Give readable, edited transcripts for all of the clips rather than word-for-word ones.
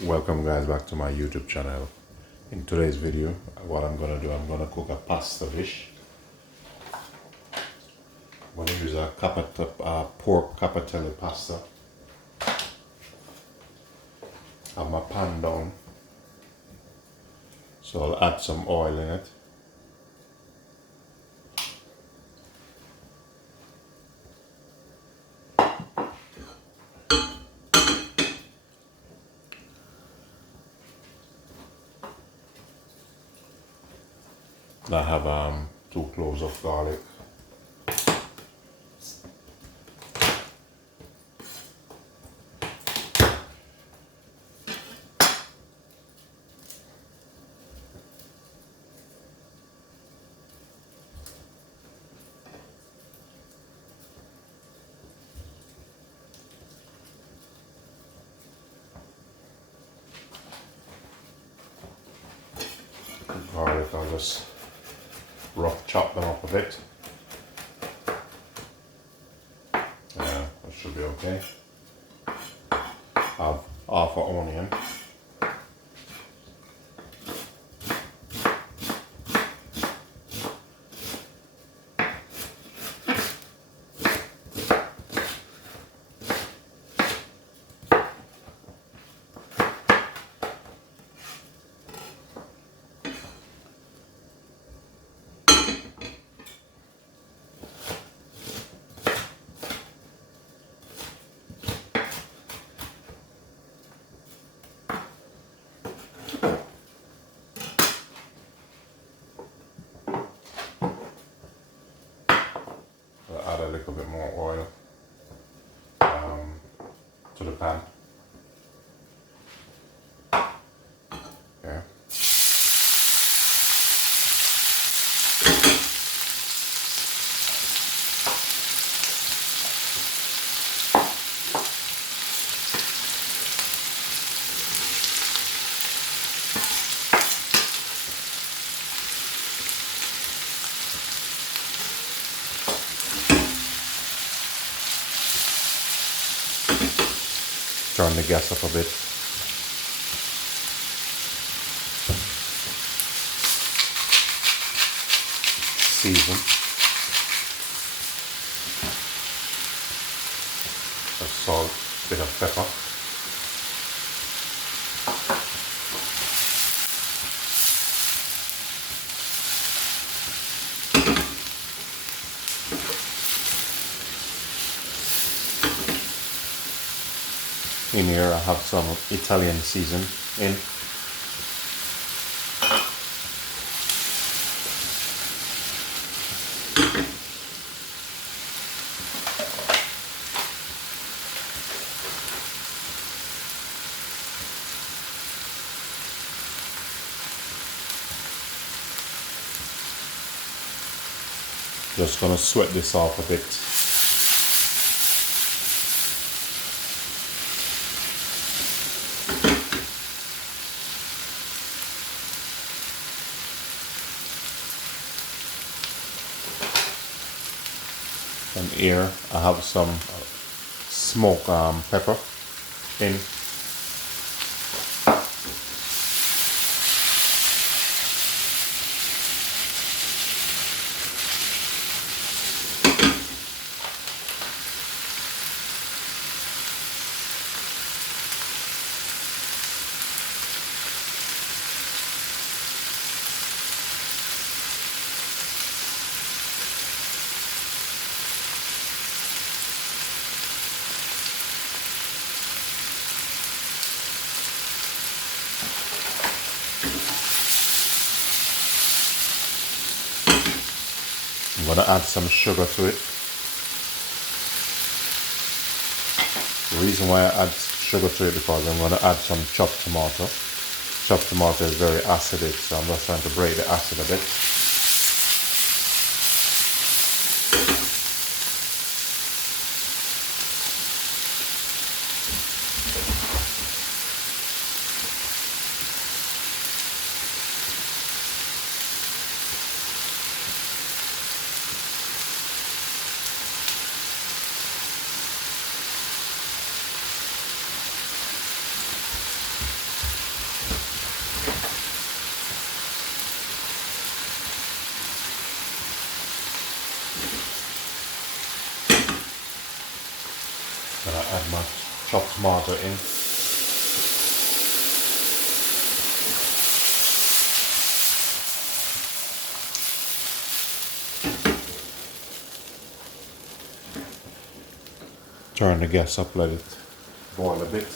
Welcome guys back to my YouTube channel. In today's video, what I'm gonna do, I'm gonna cook a pasta dish. I'm gonna use a pork capatelli pasta. I have my pan down, so I'll add some oil in it. I have 2 cloves of garlic. Garlic, I'll just rough chop them up a bit. Yeah, that should be okay. Have half an onion. I'll add a little bit more oil to the pan. Yeah. Turn the gas up a bit. Season. A salt, bit of pepper. In here I have some Italian season in. Just gonna sweat this off a bit. And here I have some smoked pepper in. I'm gonna add some sugar to it. The reason why I add sugar to it because I'm gonna add some chopped tomato. Chopped tomato is very acidic, so I'm just trying to break the acid a bit. chopped tomato in. Turn the gas up, let it boil a bit.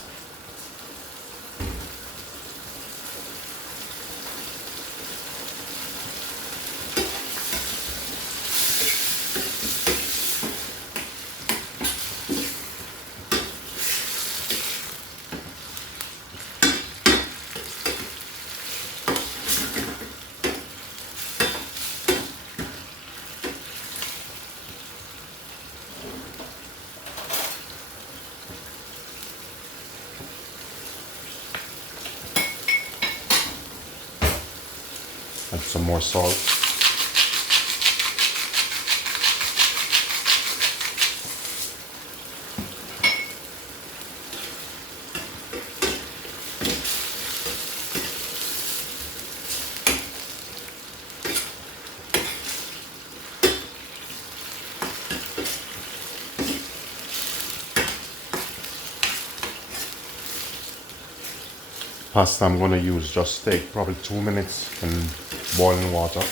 Add some more salt. Pasta I'm going to use just take probably 2 minutes in boiling water.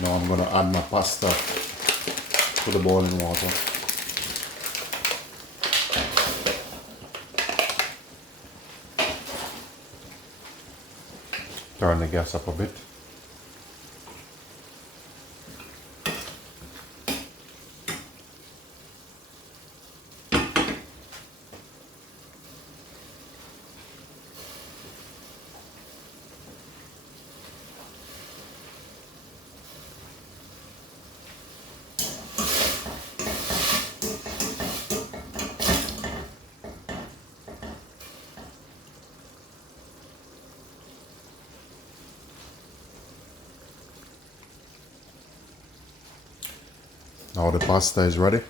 Now I'm going to add my pasta to the boiling water. Turn the gas up a bit. Now the pasta is ready.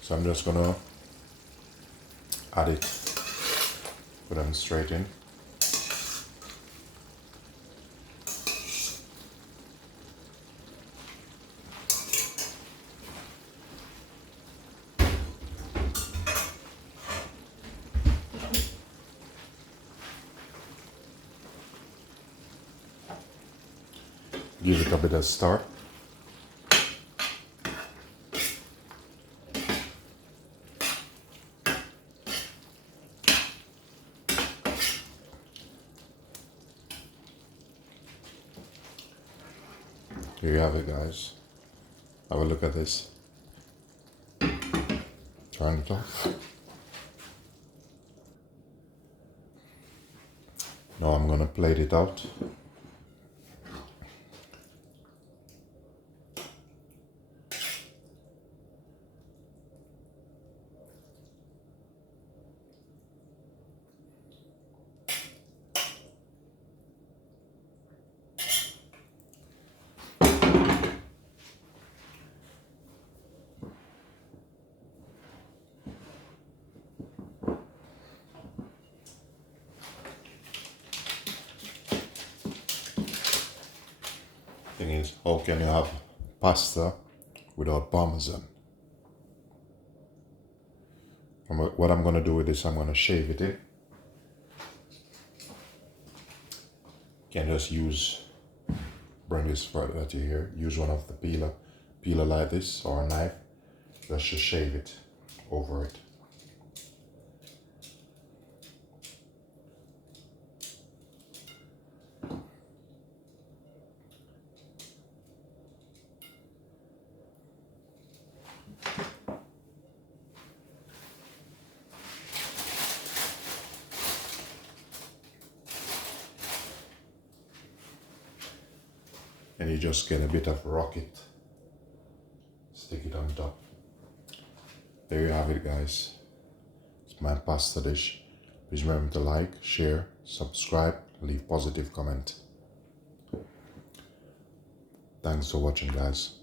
So I'm just gonna add it, put them straight in. Give it a bit of stir. Here you have it, guys. Have a look at this. Turn it off. Now I'm gonna plate it out. Thing is, how can you have pasta without parmesan? What I'm gonna do with this, I'm gonna shave it in. You can just bring this right at you here. Use one of the peeler like this or a knife. Just shave it over it. and you just get a bit of rocket. Stick it on top. There you have it, guys. It's my pasta dish. Please remember to like, share, subscribe, leave positive comment. Thanks for watching, guys.